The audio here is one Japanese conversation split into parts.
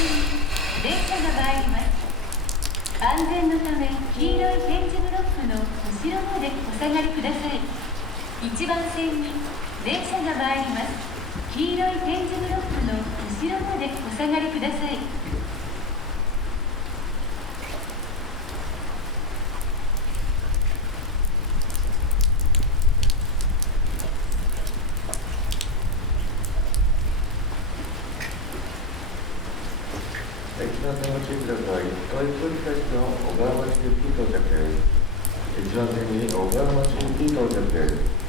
に電車が参ります。安全のため黄色い点字ブロックの後ろまでお下がりください。1番線に電車が参ります。黄色い点字ブロックの後ろまでお下がりください。1番線ご注意ください。川井通北市の小川町行き到着です。1番線に小川町行き到着です。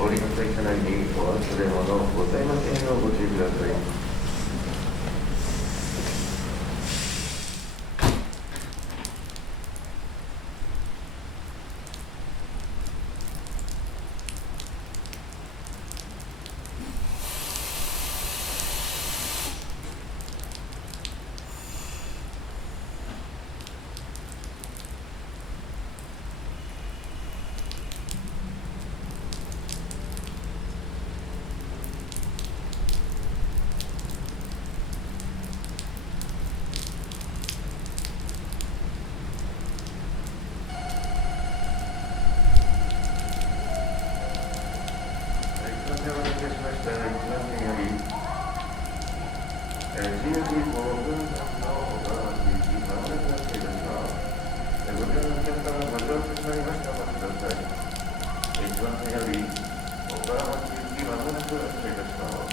お降りの際車内にお忘れ物ございませんようご注意ください。10時5分の小川町行き、まもなくなっていたします。ご利用のお客様、ご乗車となりましたお待ちください。1番線より小川町行き、まもなく発車いたします。